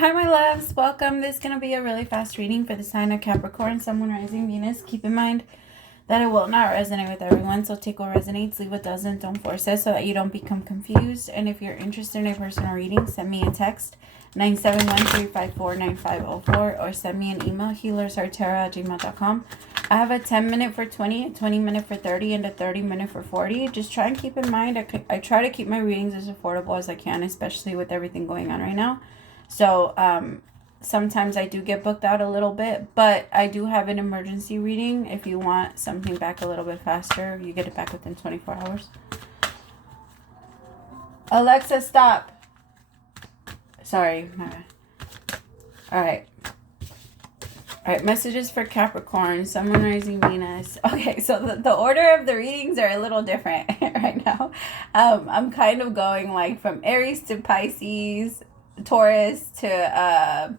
Hi, my loves. Welcome. This is going to be a really fast reading for the sign of Capricorn, Sun, Moon, Rising, Venus. Keep in mind that it will not resonate with everyone, so take what resonates, leave what doesn't. Don't force it so that you don't become confused. And if you're interested in a personal reading, send me a text, 971-354-9504, or send me an email, HealersHeartTarot@gmail.com. I have a 10-minute for 20, a 20-minute for 30, and a 30-minute for 40. Just try and keep in mind, I try to keep my readings as affordable as I can, especially with everything going on right now. So, sometimes I do get booked out a little bit, but I do have an emergency reading. If you want something back a little bit faster, you get it back within 24 hours. Alexa, stop. Sorry, my bad. All right. All right, messages for Capricorn, Sun, Moon, Rising, Venus. Okay, so the order of the readings are a little different right now. I'm kind of going like from Aries to Pisces, Taurus to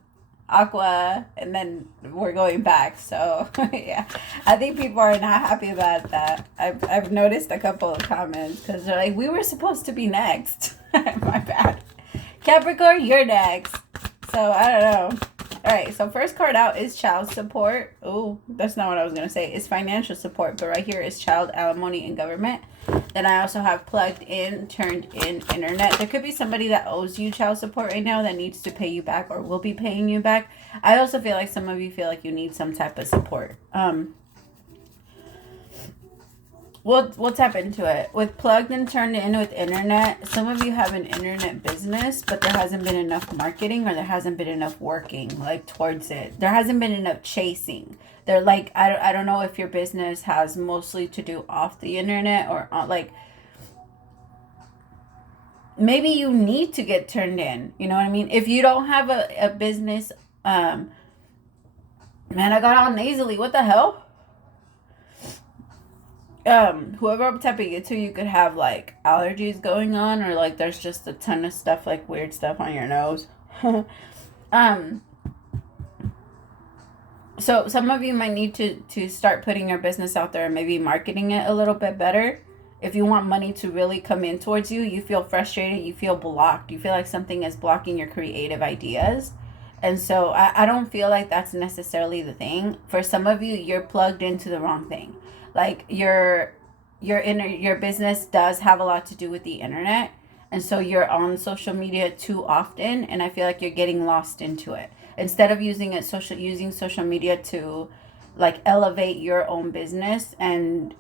Aqua, and then we're going back. So yeah, I think people are not happy about that. I've noticed a couple of comments because they're like, we were supposed to be next. My bad. Capricorn, you're next. So I don't know. All right, so first card out is child support. Oh, that's not what I was going to say. It's financial support, but right here is child alimony and government. Then I also have plugged in, turned in, internet. There could be somebody that owes you child support right now that needs to pay you back or will be paying you back. I also feel like some of you feel like you need some type of support. We'll tap into it. With plugged and turned in with internet, some of you have an internet business, but there hasn't been enough marketing or there hasn't been enough working like towards it. There hasn't been enough chasing. They're like, I don't know if your business has mostly to do off the internet or like maybe you need to get turned in. You know what I mean? If you don't have a business, man, I got all nasally. What the hell? Whoever I'm tapping into, you could have like allergies going on, or like there's just a ton of stuff, like weird stuff on your nose. So some of you might need to start putting your business out there and maybe marketing it a little bit better. If you want money to really come in towards you, you feel frustrated, you feel blocked, you feel like something is blocking your creative ideas. And so I don't feel like that's necessarily the thing. For some of you, you're plugged into the wrong thing. Like your business does have a lot to do with the internet, and so you're on social media too often, and I feel like you're getting lost into it. Instead of using social media to like elevate your own business and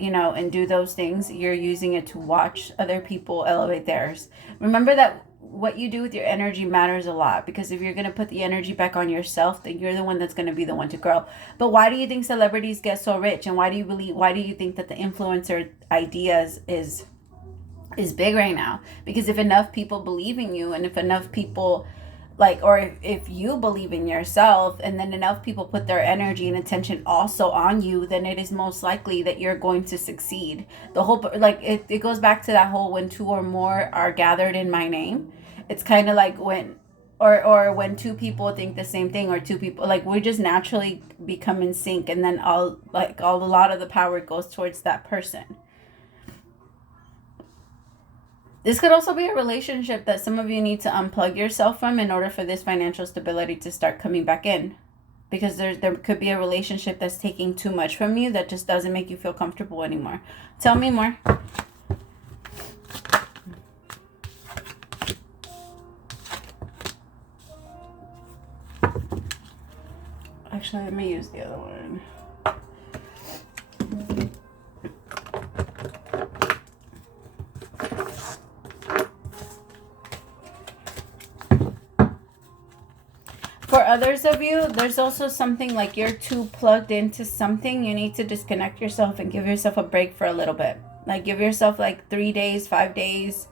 and do those things, you're using it to watch other people elevate theirs. Remember that what you do with your energy matters a lot, because if you're going to put the energy back on yourself, then you're the one that's going to be the one to grow. But why do you think celebrities get so rich, and why do you think that the influencer ideas is big right now? Because if enough people believe in you, and if enough people or if you believe in yourself, and then enough people put their energy and attention also on you, then it is most likely that you're going to succeed. The whole it goes back to that whole when two or more are gathered in my name. It's kind of like when or when two people think the same thing, or two people, like, we just naturally become in sync, and then a lot of the power goes towards that person. This could also be a relationship that some of you need to unplug yourself from in order for this financial stability to start coming back in. Because there could be a relationship that's taking too much from you, that just doesn't make you feel comfortable anymore. Tell me more. Actually, let me use the other one. For others of you, there's also something like you're too plugged into something. You need to disconnect yourself and give yourself a break for a little bit. Like, give yourself like 3 days, 5 days.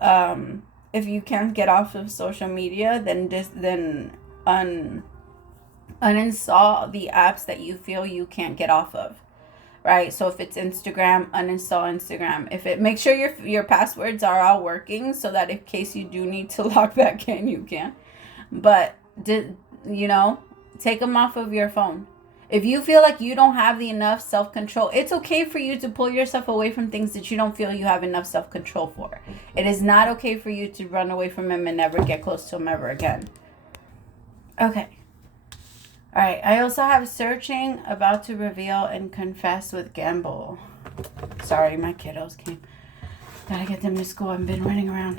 If you can't get off of social media, then uninstall the apps that you feel you can't get off of. Right? So if it's Instagram, uninstall Instagram. Make sure your passwords are all working, so that in case you do need to log back in, you can. But take them off of your phone. If you feel like you don't have enough self-control, it's okay for you to pull yourself away from things that you don't feel you have enough self-control for. It is not okay for you to run away from him and never get close to him ever again. Okay. All right. I also have searching, about to reveal, and confess with gamble. Sorry, my kiddos came. Gotta get them to school. I've been running around.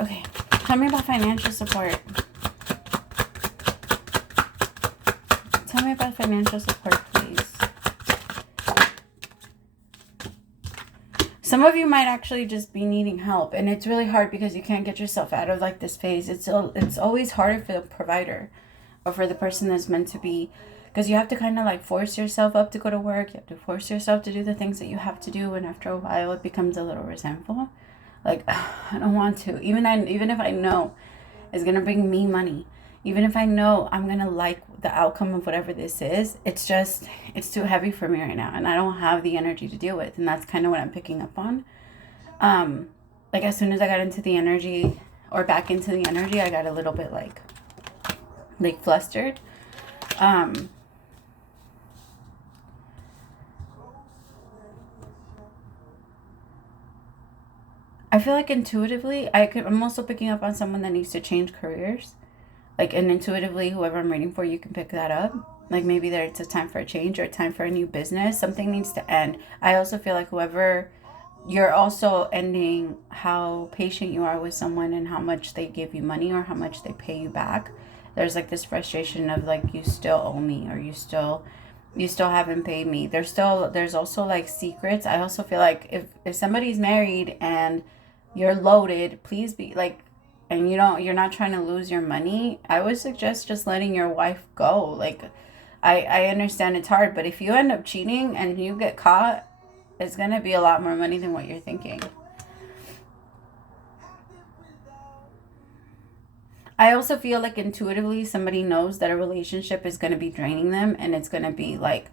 Okay. Tell me about financial support. Tell me about financial support, please. Some of you might actually just be needing help, and it's really hard because you can't get yourself out of like this phase. It's always harder for the provider or for the person that's meant to be, because you have to kind of like force yourself up to go to work. You have to force yourself to do the things that you have to do, and after a while it becomes a little resentful. Like, I don't want to. Even if I know it's gonna bring me money, even if I know I'm gonna like the outcome of whatever this is, it's too heavy for me right now, and I don't have the energy to deal with. And that's kind of what I'm picking up on. Like as soon as I got into the energy, or back into the energy, I got a little bit like flustered. I feel like intuitively, I'm also picking up on someone that needs to change careers. Like, and intuitively, whoever I'm reading for, you can pick that up. Like maybe it's a time for a change or a time for a new business. Something needs to end. I also feel like you're also ending how patient you are with someone and how much they give you money or how much they pay you back. There's like this frustration of like, you still owe me, or you still haven't paid me. There's also like secrets. I also feel like if somebody's married and you're loaded, please be like, and you're not trying to lose your money, I would suggest just letting your wife go. Like, I understand it's hard, but if you end up cheating and you get caught, it's going to be a lot more money than what you're thinking. I also feel like intuitively somebody knows that a relationship is going to be draining them, and it's going to be like,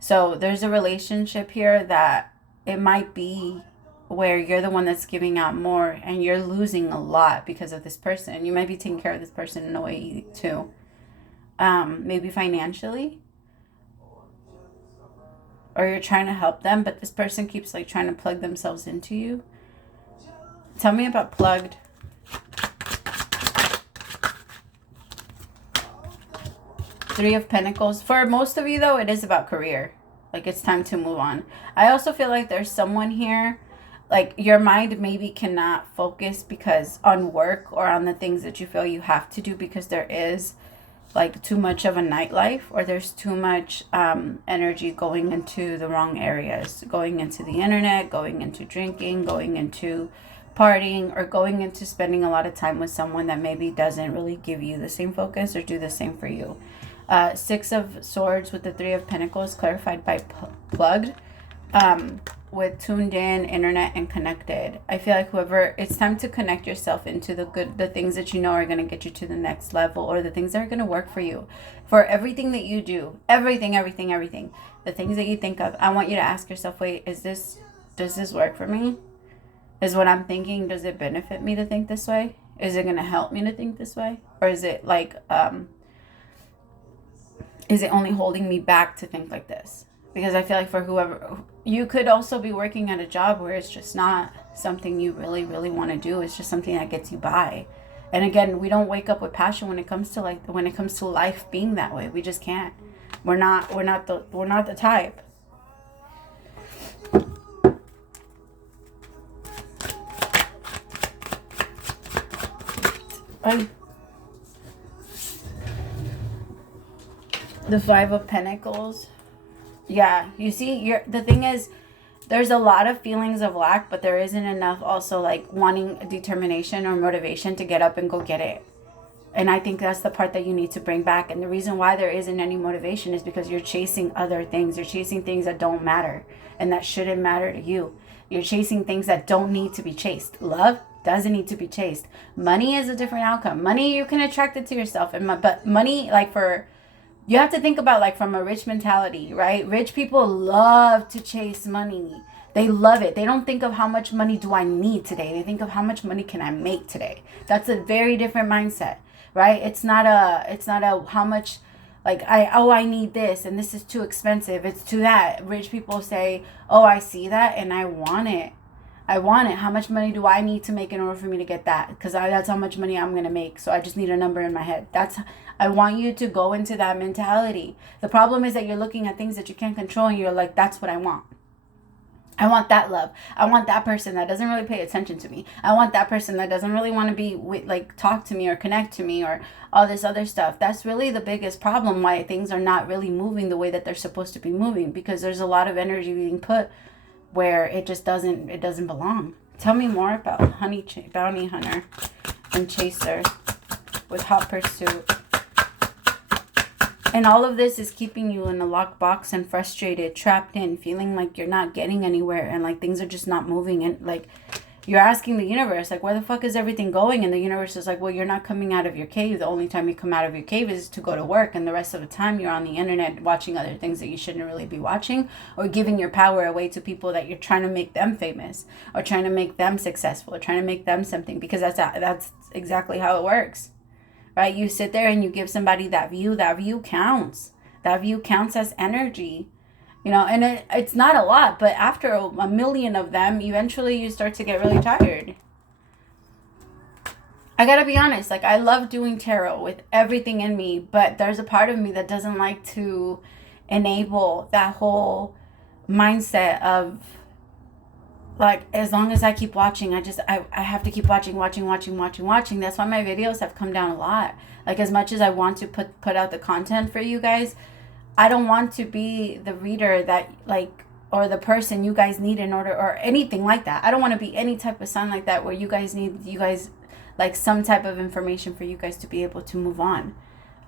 so there's a relationship here that it might be where you're the one that's giving out more and you're losing a lot because of this person. You might be taking care of this person in a way too. Maybe financially, or you're trying to help them, but this person keeps like trying to plug themselves into you. Tell me about plugged. Three of Pentacles. For most of you though, it is about career. Like, it's time to move on. I also feel like there's someone here, like your mind maybe cannot focus because on work or on the things that you feel you have to do, because there is like too much of a nightlife, or there's too much energy going into the wrong areas, going into the internet, going into drinking, going into partying, or going into spending a lot of time with someone that maybe doesn't really give you the same focus or do the same for you. Six of Swords with the Three of Pentacles, clarified by plugged, with tuned in, internet, and connected. I feel like it's time to connect yourself into the things that you know are going to get you to the next level, or the things that are going to work for you. For everything that you do, everything, the things that you think of, I want you to ask yourself, wait, does this work for me? Is what I'm thinking, does it benefit me to think this way? Is it going to help me to think this way? Or is it like, is it only holding me back to think like this? Because I feel like for whoever, you could also be working at a job where it's just not something you really, really want to do. It's just something that gets you by. And again, we don't wake up with passion when it comes to life being that way. We just can't. We're not the type. The Five of Pentacles. Yeah, you see, the thing is, there's a lot of feelings of lack, but there isn't enough also like wanting determination or motivation to get up and go get it. And I think that's the part that you need to bring back. And the reason why there isn't any motivation is because you're chasing other things. You're chasing things that don't matter and that shouldn't matter to you. You're chasing things that don't need to be chased. Love doesn't need to be chased. Money is a different outcome. Money, you can attract it to yourself. But money, you have to think about like from a rich mentality, right? Rich people love to chase money. They love it. They don't think of how much money do I need today. They think of how much money can I make today. That's a very different mindset, right? It's not a how much, like I need this and this is too expensive. It's too that. Rich people say, oh, I see that and I want it. I want it. How much money do I need to make in order for me to get that? Because that's how much money I'm going to make. So I just need a number in my head. I want you to go into that mentality. The problem is that you're looking at things that you can't control and you're like, that's what I want. I want that love. I want that person that doesn't really pay attention to me. I want that person that doesn't really want to be like talk to me or connect to me or all this other stuff. That's really the biggest problem why things are not really moving the way that they're supposed to be moving, because there's a lot of energy being put where it just doesn't belong. Tell me more about Bounty Hunter and Chaser with Hot Pursuit. And all of this is keeping you in a locked box and frustrated, trapped in, feeling like you're not getting anywhere and like things are just not moving. And like you're asking the universe, like, where the fuck is everything going? And the universe is like, well, you're not coming out of your cave. The only time you come out of your cave is to go to work. And the rest of the time you're on the internet watching other things that you shouldn't really be watching, or giving your power away to people that you're trying to make them famous or trying to make them successful or trying to make them something, because that's exactly how it works. Right? You sit there and you give somebody that view counts. That view counts as energy. You know, and it's not a lot, but after a million of them, eventually you start to get really tired. I gotta be honest, like, I love doing tarot with everything in me, but there's a part of me that doesn't like to enable that whole mindset of, like, as long as I keep watching, I have to keep watching. That's why my videos have come down a lot. Like, as much as I want to put out the content for you guys, I don't want to be the reader that, like, or the person you guys need in order, or anything like that. I don't want to be any type of sign like that where you guys like some type of information for you guys to be able to move on.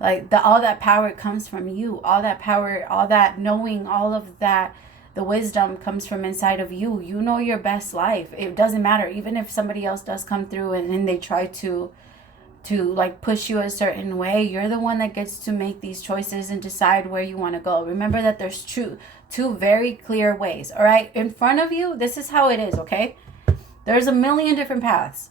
Like, all that power comes from you. All that power, all that knowing, all of that, the wisdom comes from inside of you. You know your best life. It doesn't matter. Even if somebody else does come through and they try to like push you a certain way, you're the one that gets to make these choices and decide where you want to go. Remember that there's two very clear ways. All right. In front of you, this is how it is. Okay. There's a million different paths,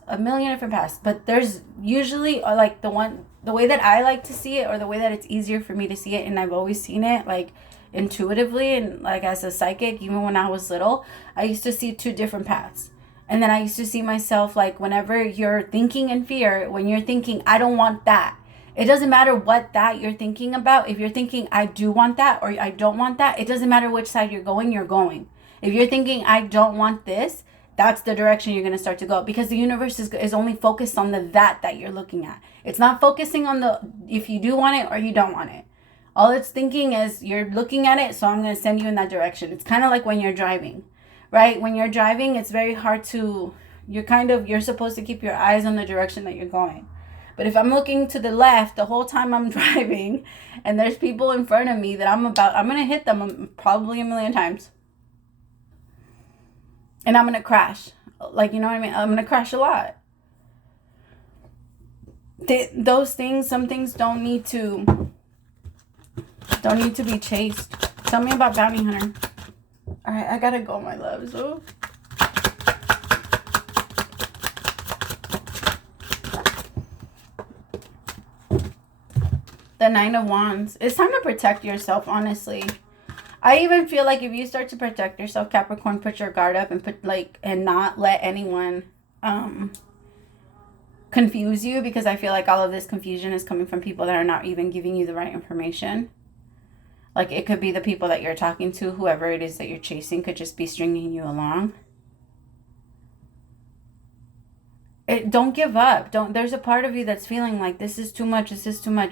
but there's usually like the way that I like to see it, or the way that it's easier for me to see it. And I've always seen it like intuitively, and like as a psychic, even when I was little, I used to see two different paths. And then I used to see myself, like, whenever you're thinking in fear, when you're thinking, I don't want that, it doesn't matter what that you're thinking about. If you're thinking, I do want that, or I don't want that, it doesn't matter which side you're going. If you're thinking, I don't want this, that's the direction you're going to start to go, because the universe is only focused on the that you're looking at. It's not focusing on the if you do want it or you don't want it. All it's thinking is, you're looking at it, so I'm going to send you in that direction. It's kind of like when you're driving, right? When you're driving, it's very hard to, you're supposed to keep your eyes on the direction that you're going. But if I'm looking to the left the whole time I'm driving, and there's people in front of me that I'm going to hit them probably a million times. And I'm going to crash. Like, you know what I mean? I'm going to crash a lot. Those things, some things don't need to be chased. Tell me about Bounty Hunter. All right, I gotta go, my loves. Oh. The Nine of Wands. It's time to protect yourself, honestly. I even feel like if you start to protect yourself, Capricorn, put your guard up and not let anyone confuse you, because I feel like all of this confusion is coming from people that are not even giving you the right information. Like, it could be the people that you're talking to, whoever it is that you're chasing could just be stringing you along. Don't give up. There's a part of you that's feeling like this is too much.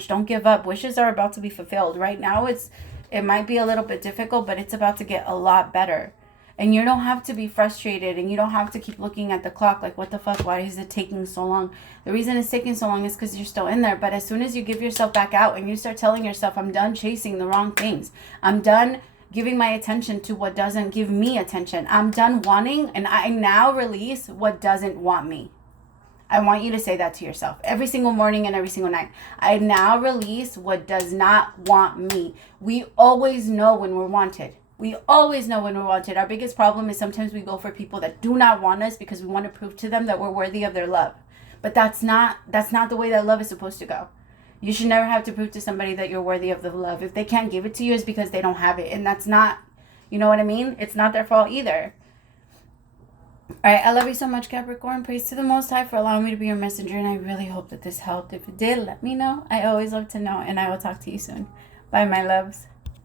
Don't give up. Wishes are about to be fulfilled. Right now, it might be a little bit difficult, but it's about to get a lot better. And you don't have to be frustrated, and you don't have to keep looking at the clock like, what the fuck, why is it taking so long? The reason it's taking so long is because you're still in there. But as soon as you give yourself back out and you start telling yourself, I'm done chasing the wrong things, I'm done giving my attention to what doesn't give me attention, I'm done wanting, and I now release what doesn't want me. I want you to say that to yourself every single morning and every single night. I now release what does not want me. We always know when we're wanted. Our biggest problem is sometimes we go for people that do not want us because we want to prove to them that we're worthy of their love. But that's not the way that love is supposed to go. You should never have to prove to somebody that you're worthy of the love. If they can't give it to you, it's because they don't have it. And that's not, you know what I mean? It's not their fault either. All right, I love you so much, Capricorn. Praise to the Most High for allowing me to be your messenger, and I really hope that this helped. If it did, let me know. I always love to know, and I will talk to you soon. Bye, my loves.